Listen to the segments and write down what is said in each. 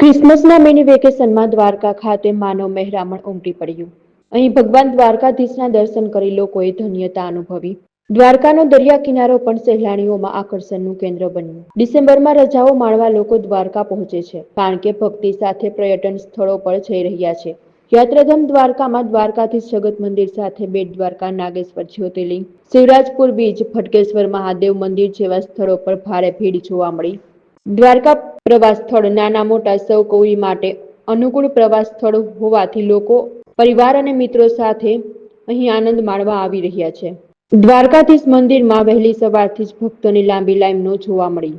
ક્રિસમસના mini વેકેશનમાં દ્વારકા ખાતે માનવ મહેરામણ ઉમટી પડ્યું. અહીં ભગવાન દ્વારકાધીશના દર્શન કરી લોકોએ ધન્યતા અનુભવી. દ્વારકાનો દરિયા કિનારો પણ સહેલાણીઓમાં આકર્ષણનું કેન્દ્ર બન્યું. ડિસેમ્બરમાં રજાઓ માણવા લોકો દ્વારકા પહોંચે છે, કારણ કે ભક્તિ સાથે પર્યટન સ્થળો પર જઈ રહ્યા છે. યાત્રાધામ દ્વારકામાં દ્વારકાધીશ જગત મંદિર સાથે બેટ દ્વારકા, નાગેશ્વર, જ્યોતિર્લિંગ, શિવરાજપુર બીચ, ફટકેશ્વર, મહાદેવ મંદિર જેવા સ્થળો પર ભારે ભીડ જોવા મળી. દ્વારકા પ્રવાસ સ્થળ નાના મોટા સૌ કોઈ માટે અનુકૂળ પ્રવાસ સ્થળ હોવાથી લોકો પરિવાર અને મિત્રો સાથે અહીં આનંદ માણવા આવી રહ્યા છે. દ્વારકાધીશ મંદિરમાં વહેલી સવારથી જ ભક્તોની લાંબી લાઈનો જોવા મળી.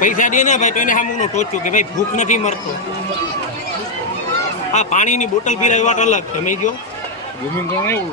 પૈસા દે ને ભાઈ તો એને સામું ટોચ્યું કે ભાઈ ભૂખ નથી મરતો આ પાણીની બોટલ પીરાવી વાત અલગ તમે જો ગેમિંગ કરે એવું